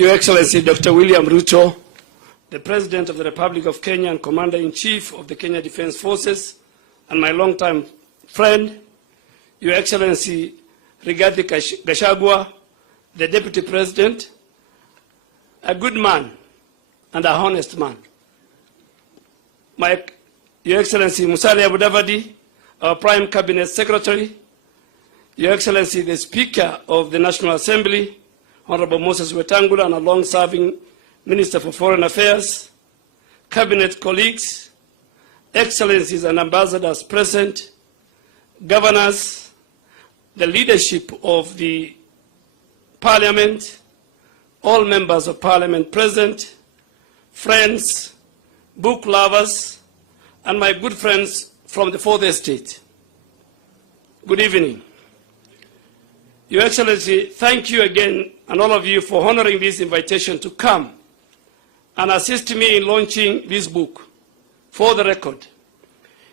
Your Excellency Dr. William Ruto, the President of the Republic of Kenya and Commander-in-Chief of the Kenya Defense Forces, and my longtime friend, Your Excellency Rigathi Gachagua, the Deputy President, a good man and a honest man. Your Excellency Musalia Mudavadi, our Prime Cabinet Secretary, Your Excellency the Speaker of the National Assembly, Honorable Moses Wetangula, and a long-serving Minister for Foreign Affairs, Cabinet colleagues, Excellencies and Ambassadors present, governors, the leadership of the Parliament, all members of Parliament present, friends, book lovers, and my good friends from the Fourth Estate. Good evening. Your Excellency, thank you again, and all of you, for honoring this invitation to come and assist me in launching this book. For the record,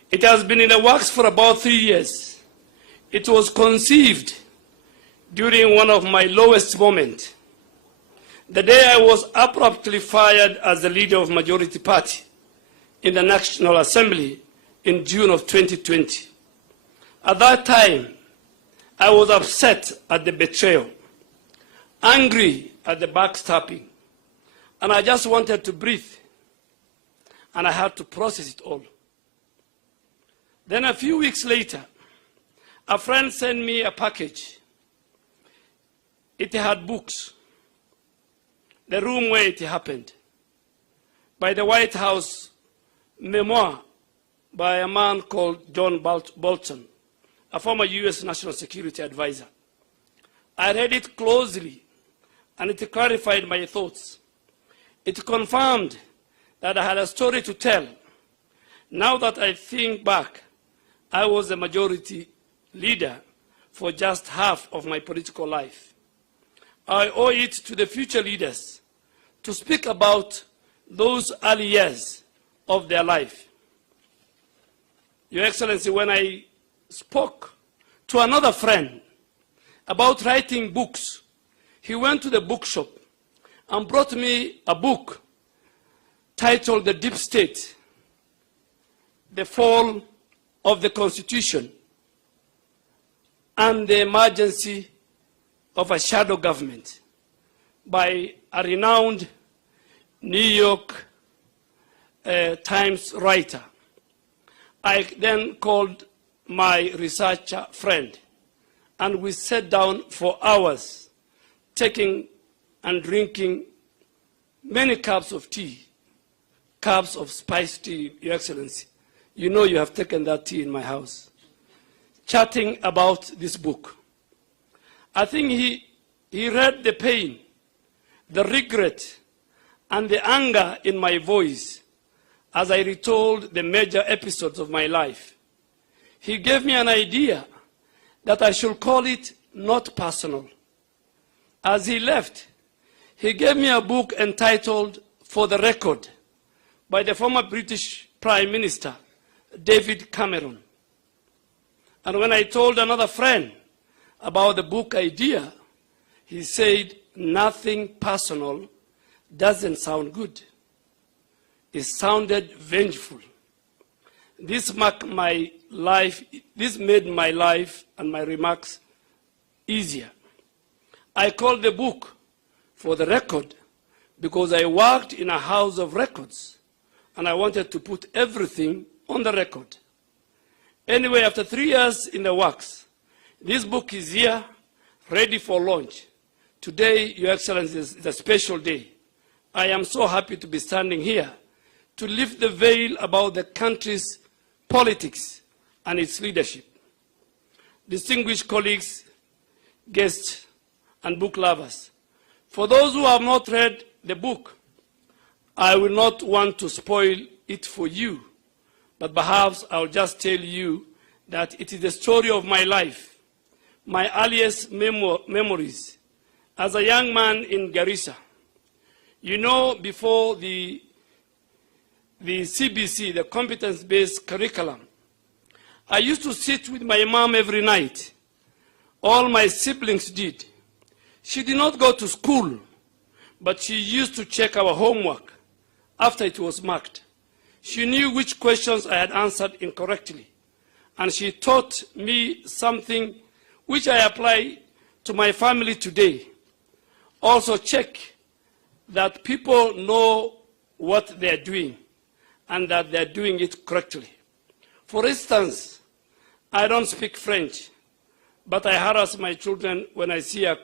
it has been in the works for about 3 years. It was conceived during one of my lowest moments, the day I was abruptly fired as the leader of Majority Party in the National Assembly in June of 2020. At that time, I was upset at the betrayal, angry at the backstabbing, and I just wanted to breathe, and I had to process it all. Then a few weeks later, a friend sent me a package. It had books, the room where it happened, by the White House memoir by a man called John Bolton, a former US National Security Advisor. I read it closely, and it clarified my thoughts. It confirmed that I had a story to tell. Now that I think back, I was a majority leader for just half of my political life. I owe it to the future leaders to speak about those early years of their life. Your Excellency, when I spoke to another friend about writing books, he went to the bookshop and brought me a book titled The Deep State, The Fall of the Constitution and the Emergency of a Shadow Government by a renowned New York Times writer. I then called my researcher friend, and we sat down for hours, taking and drinking many cups of tea, cups of spiced tea, Your Excellency. You know you have taken that tea in my house, chatting about this book. I think he read the pain, the regret, and the anger in my voice as I retold the major episodes of my life. He gave me an idea that I should call it Not Personal. As he left, he gave me a book entitled For the Record by the former British Prime Minister, David Cameron. And when I told another friend about the book idea, he said, nothing personal doesn't sound good. It sounded vengeful. This made my life and my remarks easier. I called the book For the Record because I worked in a house of records and I wanted to put everything on the record. Anyway, after 3 years in the works, this book is here, ready for launch. Today, Your Excellency, is a special day. I am so happy to be standing here to lift the veil about the country's politics and its leadership. Distinguished colleagues, guests, and book lovers, for those who have not read the book, I will not want to spoil it for you, but perhaps I'll just tell you that it is the story of my life, my earliest memories as a young man in Garissa. You know, before the CBC, the competence-based curriculum, I used to sit with my mom every night. All my siblings did. She did not go to school, but she used to check our homework after it was marked. She knew which questions I had answered incorrectly, and she taught me something which I apply to my family today. Also check that people know what they're doing and that they're doing it correctly. For instance, I don't speak French, but I harass my children when I see a